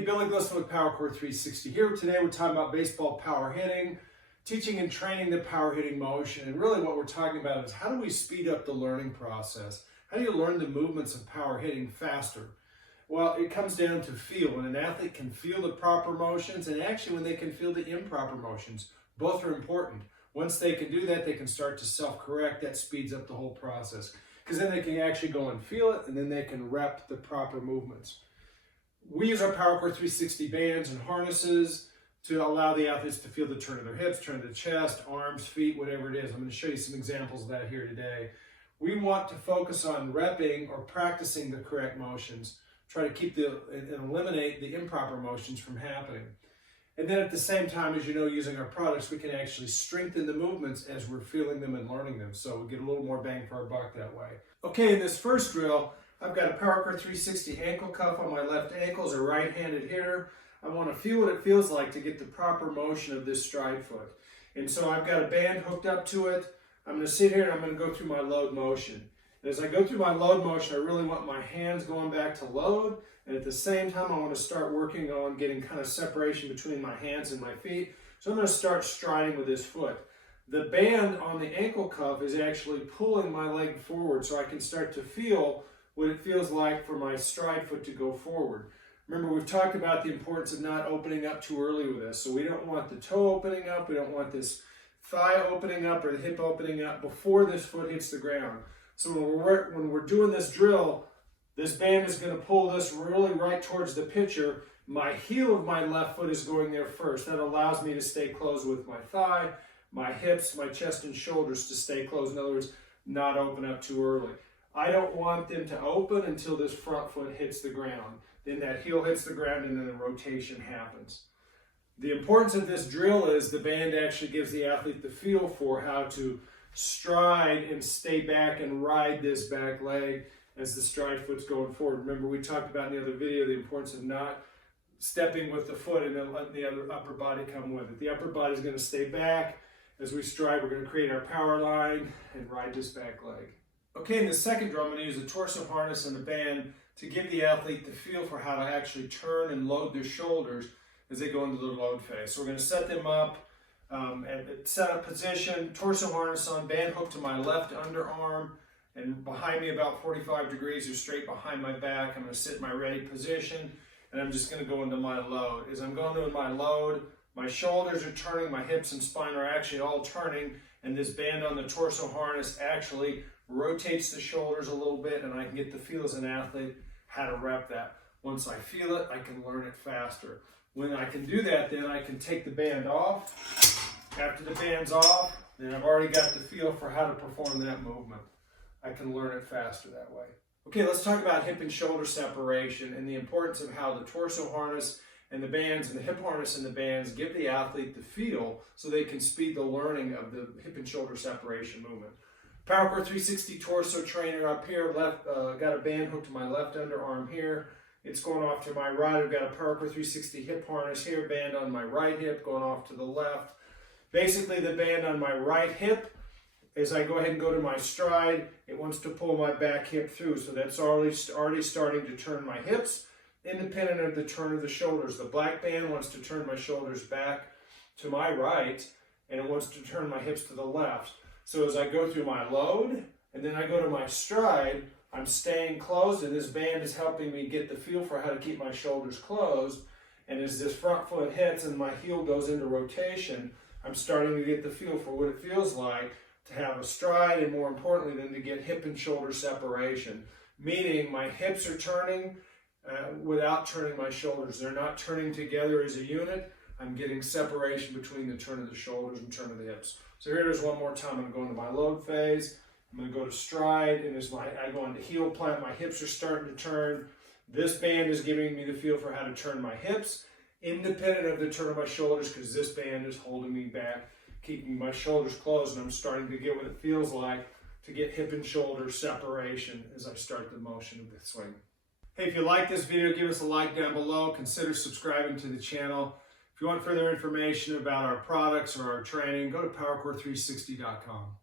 Hey, Billy Glisson with PowerCore 360 here. Today we're talking about baseball power hitting, teaching and training the power hitting motion. And really what we're talking about is how do we speed up the learning process? How do you learn the movements of power hitting faster? Well, it comes down to feel. When an athlete can feel the proper motions and actually when they can feel the improper motions, both are important. Once they can do that, they can start to self-correct. That speeds up the whole process because then they can actually go and feel it and then they can rep the proper movements. We use our PowerCore 360 bands and harnesses to allow the athletes to feel the turn of their hips, turn of the chest, arms, feet, whatever it is. I'm going to show you some examples of that here today. We want to focus on repping or practicing the correct motions, try to keep and eliminate the improper motions from happening. And then at the same time, as you know, using our products, we can actually strengthen the movements as we're feeling them and learning them. So we get a little more bang for our buck that way. Okay, in this first drill, I've got a PowerCore 360 ankle cuff on my left ankle as a right-handed hitter. I want to feel what it feels like to get the proper motion of this stride foot. And so I've got a band hooked up to it. I'm going to sit here and I'm going to go through my load motion. And as I go through my load motion, I really want my hands going back to load. And at the same time, I want to start working on getting kind of separation between my hands and my feet. So I'm going to start striding with this foot. The band on the ankle cuff is actually pulling my leg forward so I can start to feel what it feels like for my stride foot to go forward. Remember, we've talked about the importance of not opening up too early with this. So we don't want the toe opening up, we don't want this thigh opening up or the hip opening up before this foot hits the ground. So when we're doing this drill, this band is going to pull this really right towards the pitcher. My heel of my left foot is going there first. That allows me to stay close with my thigh, my hips, my chest and shoulders to stay closed. In other words, not open up too early. I don't want them to open until this front foot hits the ground. Then that heel hits the ground and then the rotation happens. The importance of this drill is the band actually gives the athlete the feel for how to stride and stay back and ride this back leg as the stride foot's going forward. Remember, we talked about in the other video the importance of not stepping with the foot and then letting the other upper body come with it. The upper body is going to stay back. As we stride, we're going to create our power line and ride this back leg. Okay, in the second drill, I'm going to use the torso harness and the band to give the athlete the feel for how to actually turn and load their shoulders as they go into the load phase. So we're going to set them up at set up position, torso harness on, band hooked to my left underarm, and behind me about 45 degrees or straight behind my back. I'm going to sit in my ready position, and I'm just going to go into my load. As I'm going into my load, my shoulders are turning, my hips and spine are actually all turning, and this band on the torso harness actually rotates the shoulders a little bit, and I can get the feel as an athlete how to rep that. Once I feel it, I can learn it faster. When I can do that, then I can take the band off. After the band's off, then I've already got the feel for how to perform that movement. I can learn it faster that way. Okay, let's talk about hip and shoulder separation and the importance of how the torso harness and the bands and the hip harness and the bands give the athlete the feel so they can speed the learning of the hip and shoulder separation movement. PowerCore 360 torso trainer up here, got a band hooked to my left underarm here. It's going off to my right. I've got a PowerCore 360 hip harness here, band on my right hip going off to the left. Basically, the band on my right hip, as I go ahead and go to my stride, it wants to pull my back hip through. So that's already starting to turn my hips, independent of the turn of the shoulders. The black band wants to turn my shoulders back to my right, and it wants to turn my hips to the left. So as I go through my load, and then I go to my stride, I'm staying closed, and this band is helping me get the feel for how to keep my shoulders closed. And as this front foot hits and my heel goes into rotation, I'm starting to get the feel for what it feels like to have a stride, and more importantly, then to get hip and shoulder separation. Meaning my hips are turning without turning my shoulders. They're not turning together as a unit. I'm getting separation between the turn of the shoulders and turn of the hips. So here it is one more time. I'm going to go into my load phase. I'm going to go to stride, and as I go into heel plant, my hips are starting to turn. This band is giving me the feel for how to turn my hips, independent of the turn of my shoulders, because this band is holding me back, keeping my shoulders closed, and I'm starting to get what it feels like to get hip and shoulder separation as I start the motion of the swing. Hey, if you like this video, give us a like down below. Consider subscribing to the channel. If you want further information about our products or our training, go to PowerCore360.com.